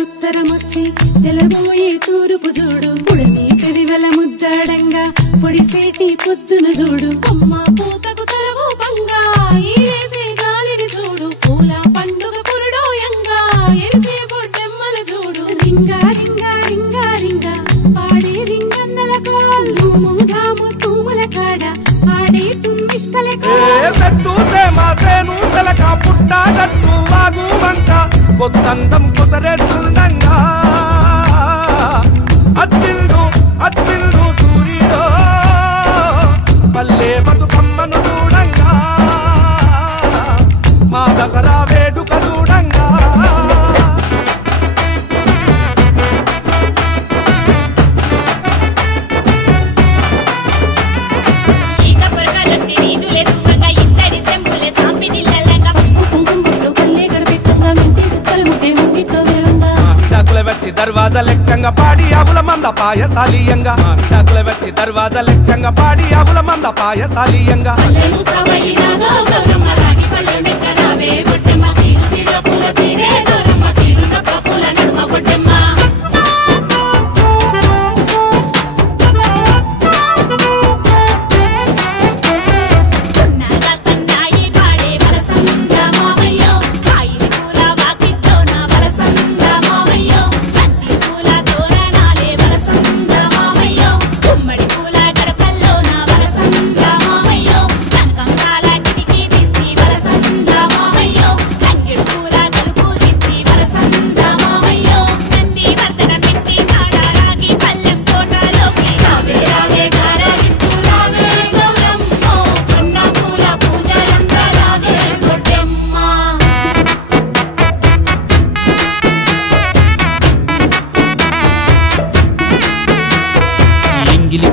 ఉత్తరమొచ్చి తెలబోయే తూరుపు చూడు పుడని పెరివెల ముద్దాడంగా పొడిసేటి పొద్దున చూడు అమ్మ పూతకు తలవు బంగా ఈరేసే గాలిని చూడు పూల పండుగ పురుడోయంగా ఎరిసే పొట్టెమ్మల చూడు రింగా రింగా రింగా రింగా పాడే రింగన్నల కాళ్ళు మూధాము తూముల కాడ ఆడే తుమ్మిష్టల పుట్టాగట్టు వాగు వంక కొత్తందం కుసరెత్తుండంగా అచ్చిల్లు సూర్యుడో పల్లె బతుకమ్మను చూడంగా మా దసరా వేడుక చూడంగా దర్వాజా లెక్కంగా పాడి ఆవుల మంద పాయసాలీయంగా మామిడాకుల వచ్చి దర్వాజా లెక్కంగా పాడి ఆవుల మంద పాయసాలీయంగా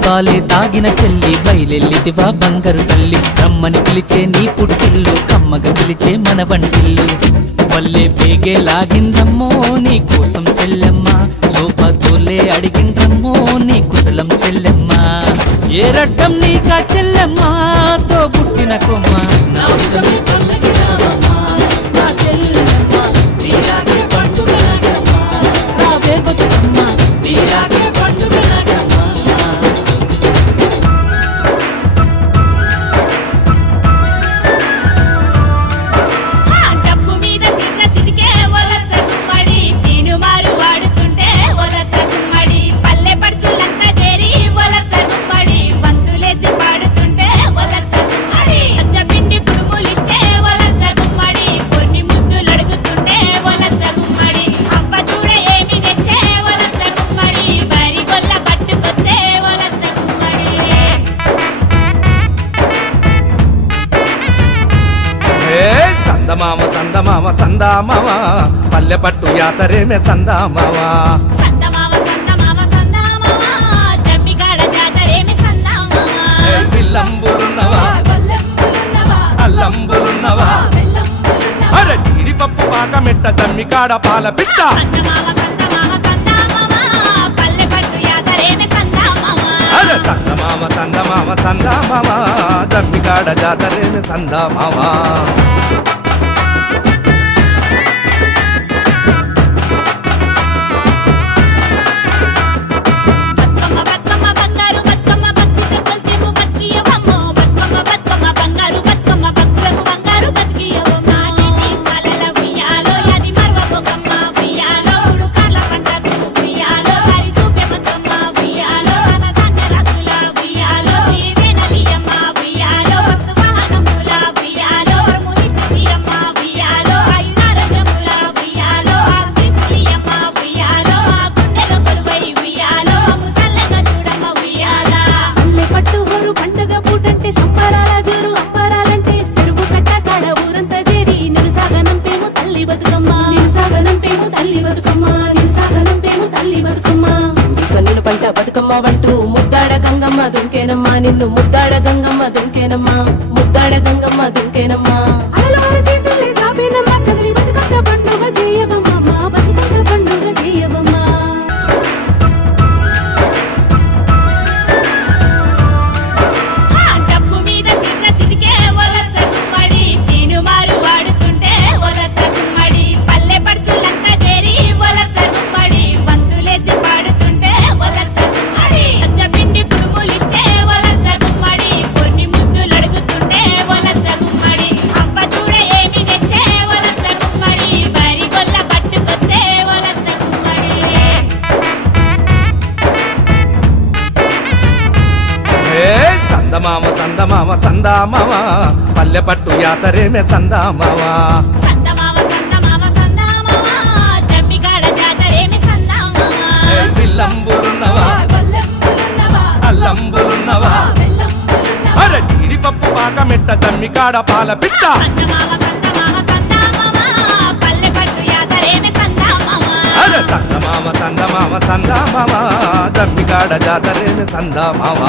పాలే తాగిన చెల్లి బయలెల్లితివా బంగారు తల్లి రమ్మని పిలిచే నీ పుట్టిల్లు కమ్మగా పిలిచే మన వంటిల్లు వల్లే పేగే లాగిందమ్మో నీ కోసం చెల్లెమ్మ సోపతోలే అడిగిండ్రమ్మో నీ కుశలం చెల్లెమ్మ ఏ రడ్డం నీకా చెల్లెమ్మా తో పుట్టిన కొమ్మ సందమామ సందమామ సందామామ పల్లె పట్టు యాతరేమే సందామామ విల్లంబులున్నవా అల్లంబులున్నవా అరే జీడిపప్పు పాకమెట్ట జమ్మికాడ పాల పిట్ట అరే సందమామ సందమామ సందామామ జమ్మికాడ జాతరేమే సందామామ బతుకమ్మ వంటూ ముద్దాడ గంగమ్మ దుంకేనమ్మా నిన్ను ముద్దాడ గంగమ్మ దుంకేనమ్మా ముద్దాడ గంగమ్మ దుంకేనమ్మా పండుగ చేయవమ్మా బతుకమ్మ పండుగ చేయవమ్మా డబ్బు సందమామ సందామామ పల్లె పట్టు యాతరేమే సందామామ విల్లంబులున్నవా అల్లంబులున్నవా అరే జీడిపప్పు పాక మెట్ట జమ్మికాడ పాల పిట్ట అరే సందమామ సందమామ సందామామ జమ్మికాడ జాతరేమే సందామామ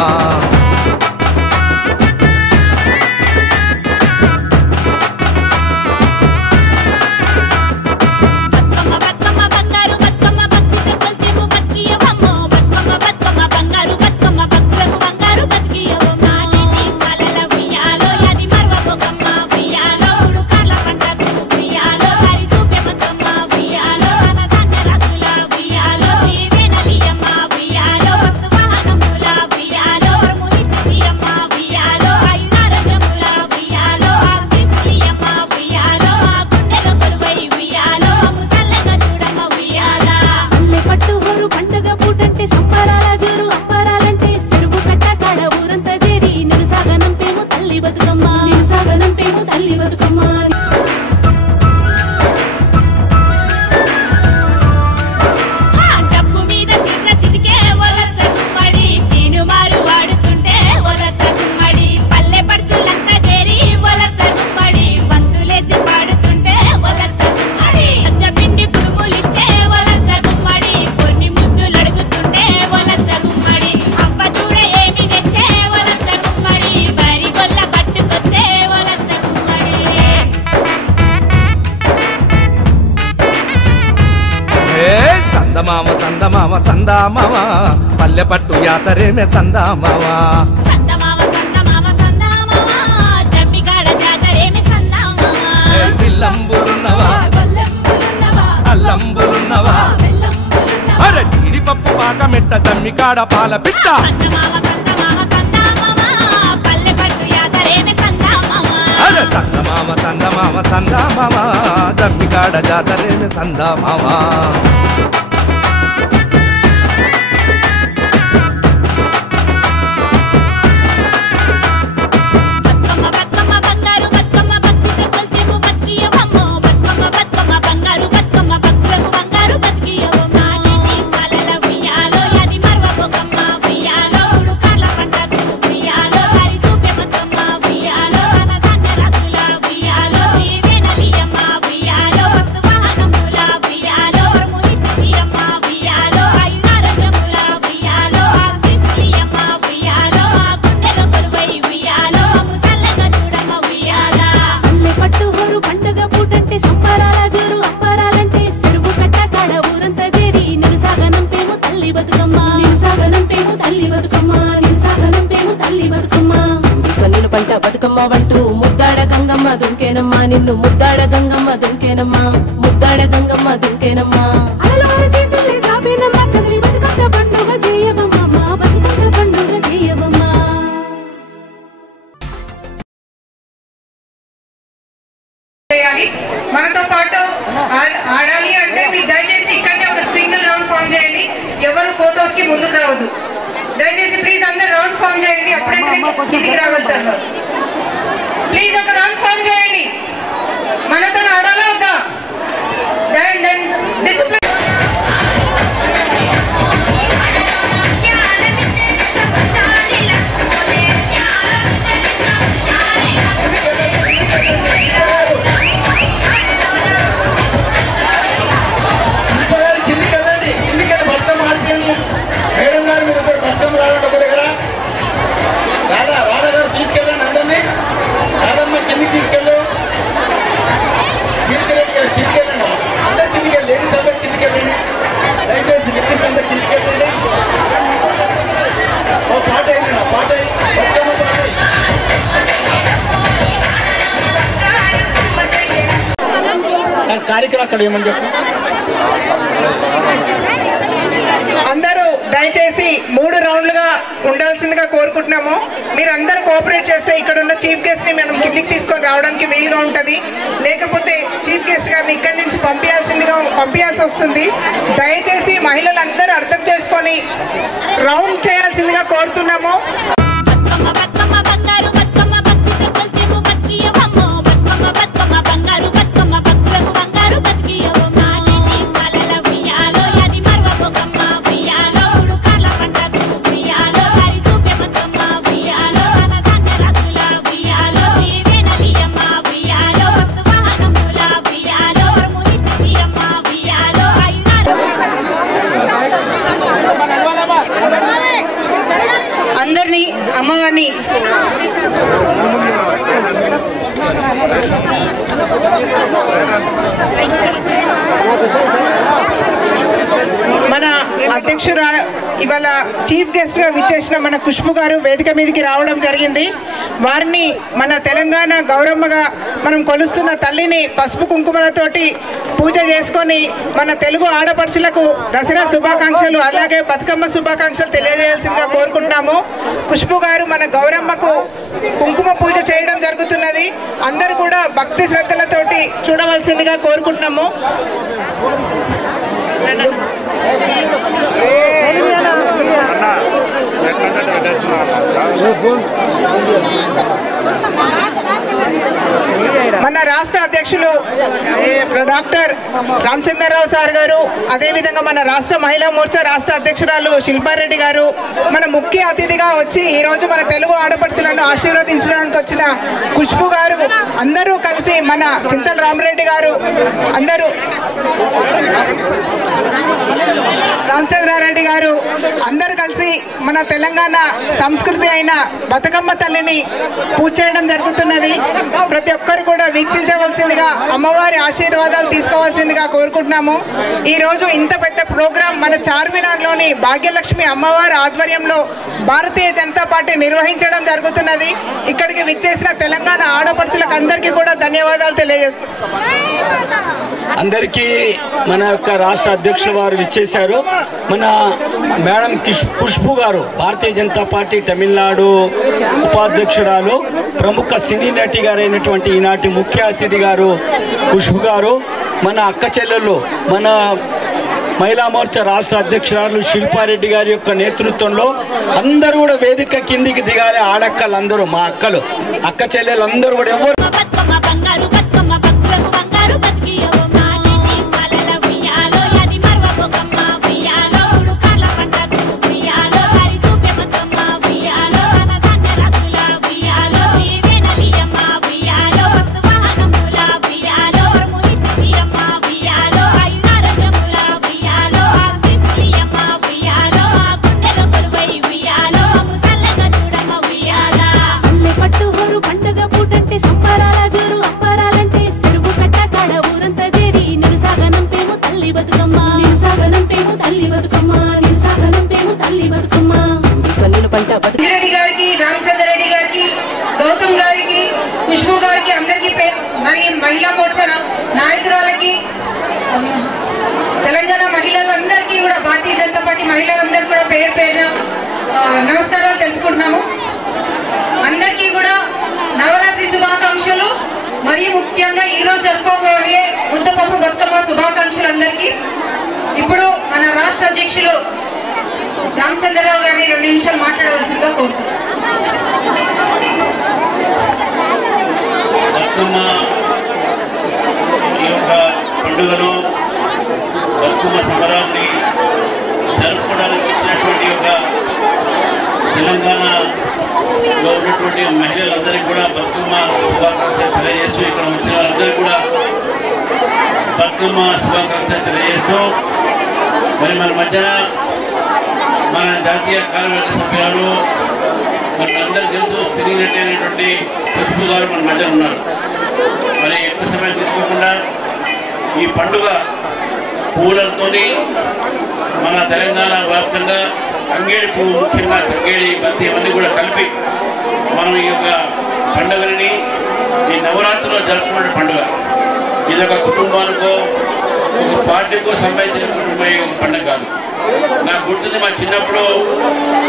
సందమామ సందమామ సందామామ పల్లె పట్టు యాతరేమే సందామామ విల్లంబులున్నవా అల్లంబులున్నవా అరే జీడిపప్పు పాక మెట్ట జమ్మికాడ పాల పిట్ట అరే సందమామ సందమామ సందామామ జమ్మికాడ జాతరేమే సందామామ బతుకమ్మ వంటూ ముద్దాడ గంగమ్మ దుంకేనమ్మా నిన్ను ముద్దాడ గంగమ్మ దుంకేనమ్మా ముద్దాడ గంగమ్మ దుంకేనమ్మా అలలోన చేతులే సాపేనమ్మా కదిరి బతుకమ్మ పండుగ చేయవమ్మా బతుకమ్మ పండుగ చేయవమ్మా మనతో పాటు ఆడాలి అంటే మీరు దయచేసి ఇక్కడనే ఒక సింగిల్ రౌండ్ ఫామ్ చేయండి ఎవరు ఫోటోస్ కి ముందుకు రావద్దు దయచేసి ప్లీజ్ అందరు రౌండ్ ఫామ్ చేయండి అప్పుడైతే కిందికి రాగలుగుతారు ప్లీజ్ ఒక రౌండ్ ఫామ్ చేయండి మనతో ఆడాలా వద్దా దెన్ డిసిప్లిన్ అందరూ దయచేసి 3 రౌండ్లుగా ఉండాల్సిందిగా కోరుకుంటున్నాము. మీరు అందరూ కోఆపరేట్ చేస్తే ఇక్కడ ఉన్న చీఫ్ గెస్ట్ ని మనం కిందికి తీసుకొని రావడానికి వీలుగా ఉంటుంది. లేకపోతే చీఫ్ గెస్ట్ గారిని ఇక్కడి నుంచి పంపించాల్సి వస్తుంది. దయచేసి మహిళలందరూ అర్థం చేసుకొని రౌండ్ చేయాల్సిందిగా కోరుతున్నాము. చీఫ్ గెస్ట్గా విచ్చేసిన మన ఖుష్బు గారు వేదిక మీదకి రావడం జరిగింది. వారిని మన తెలంగాణ గౌరమ్మగా మనం కొలుస్తున్న తల్లిని పసుపు కుంకుమలతోటి పూజ చేసుకొని మన తెలుగు ఆడపడుచులకు దసరా శుభాకాంక్షలు అలాగే బతుకమ్మ శుభాకాంక్షలు తెలియజేయాల్సిందిగా కోరుకుంటున్నాము. ఖుష్బు గారు మన గౌరమ్మకు కుంకుమ పూజ చేయడం జరుగుతున్నది. అందరూ కూడా భక్తి శ్రద్ధలతోటి చూడవలసిందిగా కోరుకుంటున్నాము. మన రాష్ట్ర అధ్యక్షులు డాక్టర్ రామచంద్రరావు సార్ గారు, అదేవిధంగా మన రాష్ట్ర మహిళా మోర్చా రాష్ట్ర అధ్యక్షురాలు శిల్పారెడ్డి గారు మన ముఖ్య అతిథిగా వచ్చి ఈరోజు మన తెలుగు ఆడపడుచులను ఆశీర్వదించడానికి వచ్చిన ఖుష్బు గారు, అందరూ కలిసి మన చింతల రామరెడ్డి గారు, అందరూ రామచంద్రారెడ్డి గారు అందరూ కలిసి మన తెలంగాణ సంస్కృతి అయిన బతుకమ్మ తల్లిని పూజ చేయడం జరుగుతున్నది. ప్రతి ఒక్కరు కూడా వీక్షించవలసిందిగా, అమ్మవారి ఆశీర్వాదాలు తీసుకోవాల్సిందిగా కోరుకుంటున్నాము. ఈరోజు ఇంత పెద్ద ప్రోగ్రాం మన చార్మినార్లోని భాగ్యలక్ష్మి అమ్మవారి ఆధ్వర్యంలో భారతీయ జనతా పార్టీ నిర్వహించడం జరుగుతున్నది. ఇక్కడికి విచ్చేసిన తెలంగాణ ఆడపడుచులకు అందరికీ కూడా ధన్యవాదాలు తెలియజేసుకుంటున్నాం. అందరికీ మన యొక్క రాష్ట్ర అధ్యక్షుల వారు విచ్చేశారు. మన మేడం ఖుష్బు గారు భారతీయ జనతా పార్టీ తమిళనాడు ఉపాధ్యక్షురాలు, ప్రముఖ సినీ నటి గారైనటువంటి ఈనాటి ముఖ్య అతిథి గారు ఖుష్బు గారు, మన అక్క చెల్లెళ్ళు, మన మహిళా మోర్చా రాష్ట్ర అధ్యక్షురాలు శిల్పారెడ్డి గారి యొక్క నేతృత్వంలో అందరూ కూడా వేదిక కిందికి దిగాలి. ఆడక్కలు అందరూ, మా అక్కలు, అక్క చెల్లెలు అందరూ కూడా ఎవరు రెడ్డి గారికి, రామచంద్రరెడ్డి గారికి, గౌతమ్ గారికి, ఖుష్బు గారికి, అందరికీ మరి మహిళా మోర్చా నాయకురాలకి, తెలంగాణ మహిళలందరికీ కూడా భారతీయ జనతా పార్టీ మహిళలందరూ కూడా పేరు పేరున నమస్కారాలు తెలుపుకుంటున్నాము. అందరికీ కూడా నవరాత్రి శుభాకాంక్షలు. మరియు ముఖ్యంగా ఈరోజు జరుపుకోబోయే ముద్దపప్పు బతుకమ్మ శుభాకాంక్షలు అందరికీ. ఇప్పుడు మన రాష్ట్ర అధ్యక్షులు రామచంద్రరావు గారిని 2 నిమిషాలు మాట్లాడవలసిందిగా కోరుతున్నాను. బతుకమ్మ ఈ యొక్క పండుగను, బతుకమ్మ సమరాన్ని జరుపుకోవడానికి వచ్చినటువంటి యొక్క తెలంగాణలో ఉన్నటువంటి మహిళలందరికీ కూడా బతుకమ్మ శుభాకాంక్షలు తెలియజేస్తూ, ఇక్కడ వచ్చిన వాళ్ళందరికీ కూడా బతుకమ్మ శుభాకాంక్షలు తెలియజేస్తూ, మరి మన మధ్యన మన జాతీయ కార్యవర్గ సభ్యులు మనందరూ తెలుసు సినీ నటి అనేటువంటి ఖుష్బు గారు మన మధ్య ఉన్నారు. మరి ఎక్కువ సమయం తీసుకోకుండా ఈ పండుగ పూలతోని మన తెలంగాణ వ్యాప్తంగా తంగేడి పువ్వు, ముఖ్యంగా తంగేడి, బంతి ఇవన్నీ కూడా కలిపి మనం ఈ యొక్క పండుగని ఈ నవరాత్రిలో జరుపుకునే పండుగ. ఇది ఒక కుటుంబానికో ఒక పార్టీకో సంబంధించినటువంటి పండుగ కాదు. నాకు గుర్తుంది, మా చిన్నప్పుడు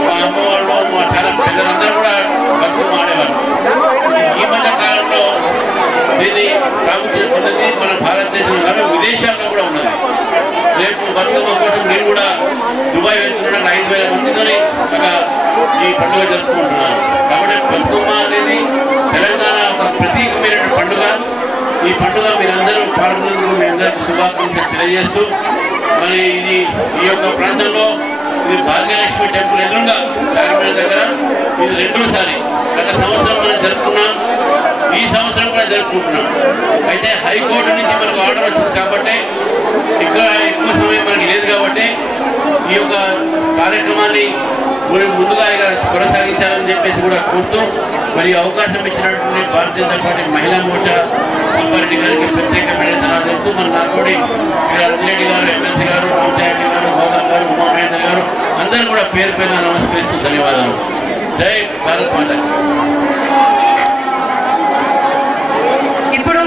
మా అమ్మ వాళ్ళు, మా చాలా పిల్లలందరూ కూడా బతుకమ్మ ఆడేవారు. ఈ మధ్య కాలంలో దీన్ని ప్రాముఖ్యత పొందింది మన భారతదేశంలో కాదు, విదేశాల్లో కూడా ఉన్నది. రేపు బతుకమ్మ కోసం నేను కూడా దుబాయ్ వెళ్తున్నాను. 5,000 మందితో ఈ పండుగ జరుపుకుంటున్నాను. కాబట్టి బతుకమ్మ అనేది తెలంగాణ ఒక ప్రతీకమైన పండుగ. ఈ పండుగ మీరందరూ పాల్గొన్నందుకు మీ అందరికీ శుభాకాంక్షలు తెలియజేస్తూ, మరి ఇది ఈ యొక్క ప్రాంతంలో ఇది భాగ్యలక్ష్మి టెంపుల్ ఎదురుగా చార్మినార్ దగ్గర ఇది 2వ సారి. గత సంవత్సరం మనం జరుపుకున్నాం, ఈ సంవత్సరం కూడా జరుపుకుంటున్నాం. అయితే హైకోర్టు నుంచి మనకు ఆర్డర్ వచ్చింది కాబట్టి ఇక్కడ ఎక్కువ సమయం మనకి లేదు కాబట్టి ఈ యొక్క కార్యక్రమాన్ని ముందుగా కొనసాగించాలని చెప్పేసి కూడా కోరుతూ, మరి అవకాశం ఇచ్చినటువంటి భారతీయ జనతా పార్టీ మహిళా మోర్చా అప్పారెడ్డి గారికి ప్రత్యేకమైన ధన్యవాదాలు చెప్తూ మన నాతోటి అంజిరెడ్డి గారు, ఎమ్మెల్సీ గారు, రామచారెడ్డి గారు, గౌతమ్ గారు, ఉమామహేంద్ర గారు అందరూ కూడా పేరు పేరున నమస్కరిస్తూ ధన్యవాదాలు. జై భారత్ మాత. ఇప్పుడు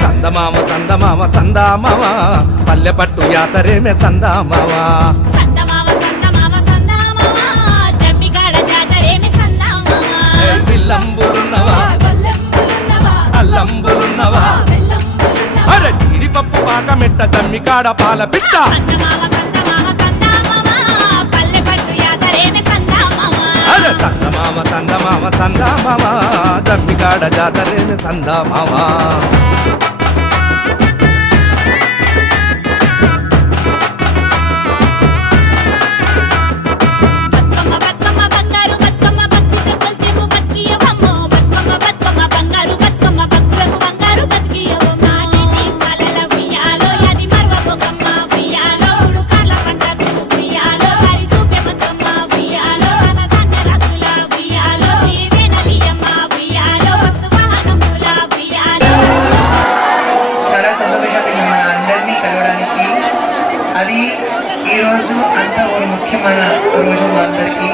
సందమామ సందమామ సందామామ పల్లె పట్టు యాతరేమే సందామామ విల్లంబులున్నవా అల్లంబులున్నవా అరే జీడిపప్పు పాకమెట్ట జమ్మికాడ పాల పిట్ట అరే సందమామ సందమామ సందామామ జమ్మికాడ జాతరేమే సందామామ ఈరోజు అంతా ఒక ముఖ్యమైన రోజు మా అందరికీ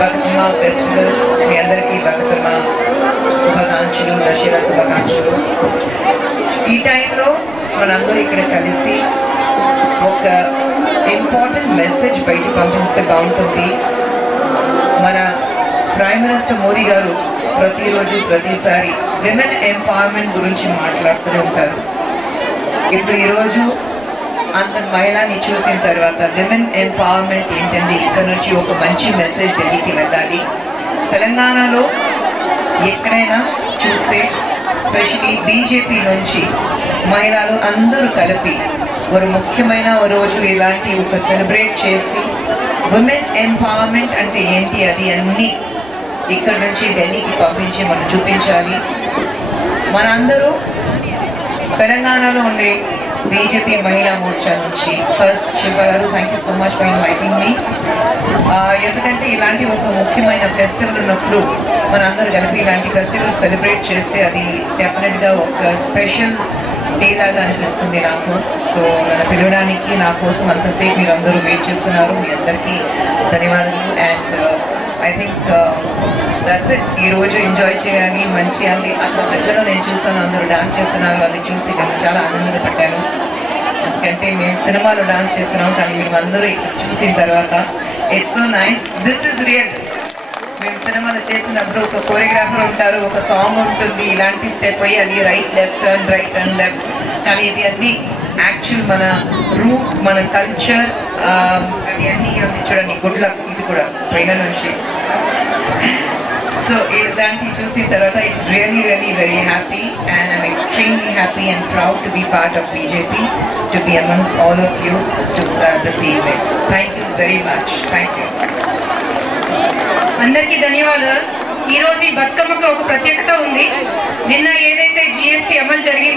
బతుకమ్మ ఫెస్టివల్. మీ అందరికీ బతుకమ్మ శుభాకాంక్షలు, దసరా శుభాకాంక్షలు. ఈ టైంలో మనందరూ ఇక్కడ కలిసి ఒక ఇంపార్టెంట్ మెసేజ్ బయటికి పంపిస్తే బాగుంటుంది. మన ప్రైమ్ మినిస్టర్ మోదీ గారు ప్రతిరోజు ప్రతిసారి విమెన్ ఎంపవర్మెంట్ గురించి మాట్లాడుతూ ఉంటారు. ఇప్పుడు ఈరోజు అంత మహిళని చూసిన తర్వాత విమెన్ ఎంపవర్మెంట్ ఏంటండి, ఇక్కడ నుంచి ఒక మంచి మెసేజ్ ఢిల్లీకి వెళ్ళాలి. తెలంగాణలో ఎక్కడైనా చూస్తే స్పెషలీ బీజేపీ నుంచి మహిళలు అందరూ కలిపి ఒక ముఖ్యమైన రోజు ఇలాంటి ఒక సెలబ్రేట్ చేసి విమెన్ ఎంపవర్మెంట్ అంటే ఏంటి అది అన్నీ ఇక్కడ నుంచి ఢిల్లీకి పంపించి మనం చూపించాలి. మనందరూ తెలంగాణలో ఉండే బీజేపీ మహిళా మోర్చా నుంచి ఫస్ట్ శిల్ప గారు, thank you so much for inviting me. ఎందుకంటే ఇలాంటి ఒక ముఖ్యమైన ఫెస్టివల్ ఉన్నప్పుడు మనందరూ కలిపి ఇలాంటి ఫెస్టివల్ సెలబ్రేట్ చేస్తే అది డెఫినెట్గా ఒక స్పెషల్ డే లాగా అనిపిస్తుంది నాకు. సో నన్ను పిలవడానికి నా కోసం అంతసేపు మీరు అందరూ వెయిట్ చేస్తున్నారు. మీ అందరికీ ధన్యవాదాలు. And I think that's it. ఈరోజు ఎంజాయ్ చేయాలి, మంచి అది అట్లా మధ్యలో నేను చూసాను అందరూ డాన్స్ చేస్తున్నారు. అది చూసి నేను చాలా ఆనందంగా పడ్డాను. ఎందుకంటే మేము సినిమాలో డాన్స్ చేస్తున్నాం, కానీ మీరు అందరూ ఇక్కడ చూసిన తర్వాత it's so nice. This is real. మేము సినిమాలో చేసినప్పుడు ఒక కోరియోగ్రాఫర్ ఉంటారు, ఒక సాంగ్ ఉంటుంది, ఇలాంటి స్టెప్ అయ్యాలి, right left turn, right turn left. కానీ ఇది అన్నీ యాక్చువల్ మన రూట్, మన కల్చర్, అది అన్నీ ఉంది చూడండి. గుడ్ లక్ ఇది కూడా పైన నుంచి. సో ఇలాంటివి చూసిన తర్వాత it's really really very happy and I'm extremely happy and proud to be part of BJP, to be amongst all of you to start this event. Thank you very much. Thank you. అందరికీ ధన్యవాదాలు. ఈరోజు ఈ బతుకమ్మకు ఒక ప్రత్యేకత ఉంది. నిన్న ఏదైతే GST అమలు జరిగింది,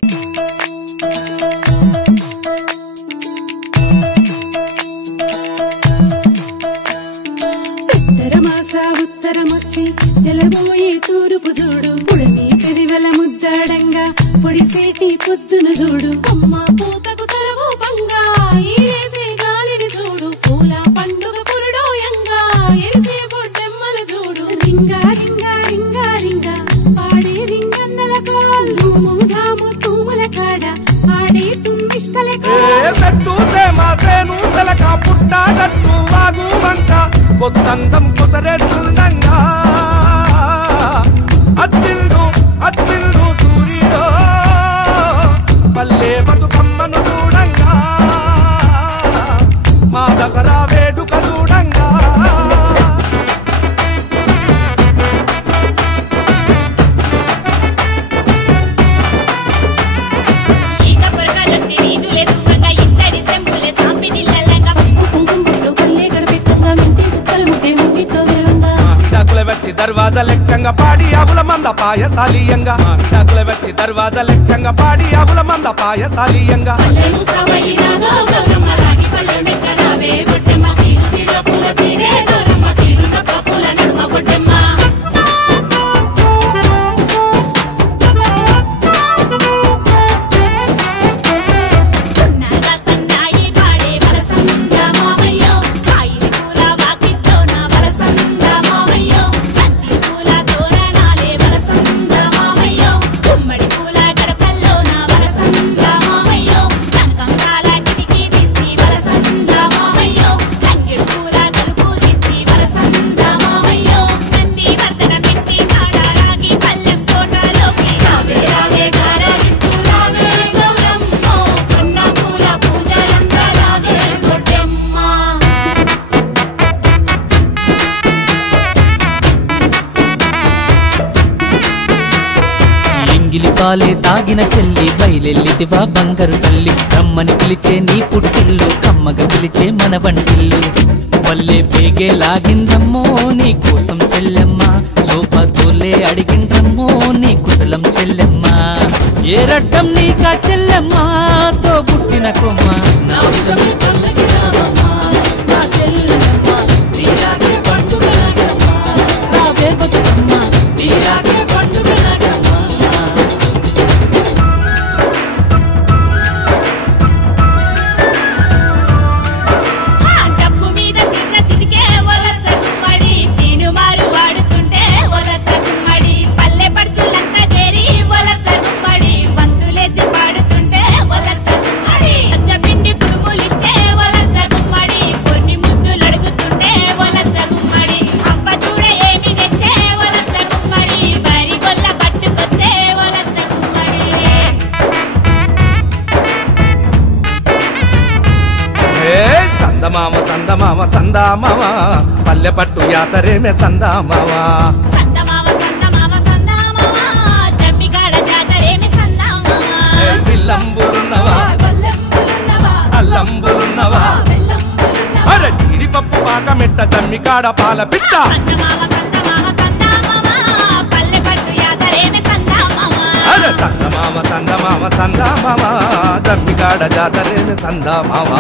ఉత్తరమొచ్చి తెలబోయే తూరుపు చూడు, పుడతి పెరివెల ముద్దాడంగా పొడిసేటి పొద్దున చూడు, అమ్మ పూతకు తలవు పంగా ఈరేసే గాలిని చూడు, పూల పండుగ పురుడోయంగా ఎరిసే పొట్టెమ్మల చూడు, రింగా రింగా రింగా రింగా పాడే రింగన్నల కాళ్ళు, మూధాము తూముల కాడ ఆడే తుమ్మిష్టల పుట్టాగట్టు వాగు వంక కొత్తందం కుసరెత్తుండంగా అచ్చిండు అచ్చిండు సూర్యుడో పల్లె బతుకమ్మను చూడంగా మా దసరా వేడుక చూడంగా దర్వాజా లెక్కంగా పాడి ఆవుల మంద పాయసాలీయంగా మామిడాకుల వచ్చి దర్వాజా లెక్కంగా పాడి ఆవుల మంద పాయసాలీయంగా పాలే తాగిన చెల్లి బయలెల్లితివా బంగారు తల్లి రమ్మని పిలిచే నీ పుట్టిల్లు కమ్మగా పిలిచే మన వంటిల్లు వల్లే పేగే లాగిందమ్మో నీ కోసం చెల్లెమ్మ సోపతోలే అడిగిండ్రమ్మో నీ కుశలం చెల్లెమ్మ ఏ రడ్డం నీకా చెల్లెమ్మ తో పుట్టిన కొమ్మ నా ఉజమే పల్లకి రావమ్మ నా చెల్లెమ్మ నీరాగే పండుగలాగమ్మ నా వేగొచ్చమ్మ నీరాగే పండుగలాగమ్మ సందమామ సందమామ సందామామ పల్లె పట్టు యాతరేమే సందామామ విల్లంబులున్నవా అల్లంబులున్నవా అరే జీడిపప్పు పాకమెట్ట జమ్మికాడ పాల పిట్ట అరే సందమామ సందమామ సందామామ జమ్మికాడ జాతరేమే సందామామ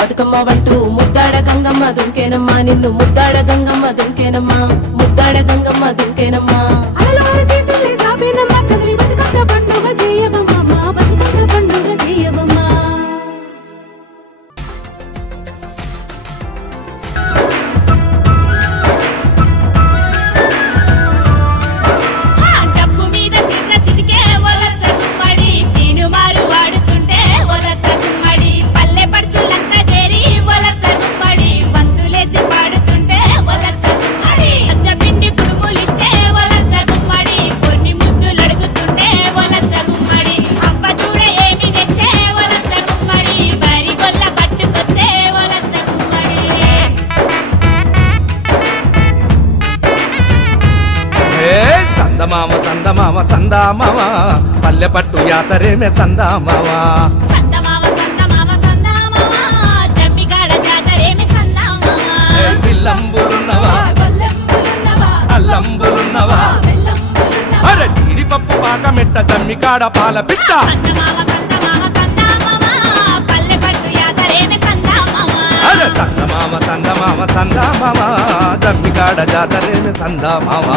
బతుకమ్మ వంటూ ముద్దాడ గంగమ్మ దుంకేనమ్మా నిన్ను ముద్దాడ గంగమ్మ దుంకేనమ్మా ముద్దాడ గంగమ్మ దుంకేనమ్మా అలలోని చేతుల్ని సాబేనమ్మ కదిలి బతుకమ్మ పండుగ చేయవమ్మ బతుకమ్మ పండుగ చేయవమ్మ సందమామ సందమామ సందామామ పల్లె పట్టు యాతరేమే సందామామ విల్లంబులున్నవా అల్లంబులున్నవా అరే జీడిపప్పు పాకమెట్ట జమ్మికాడ పాల పిట్ట అరే సందమామ సందమామ సందామామ జమ్మికాడ జాతరేమే సందామామ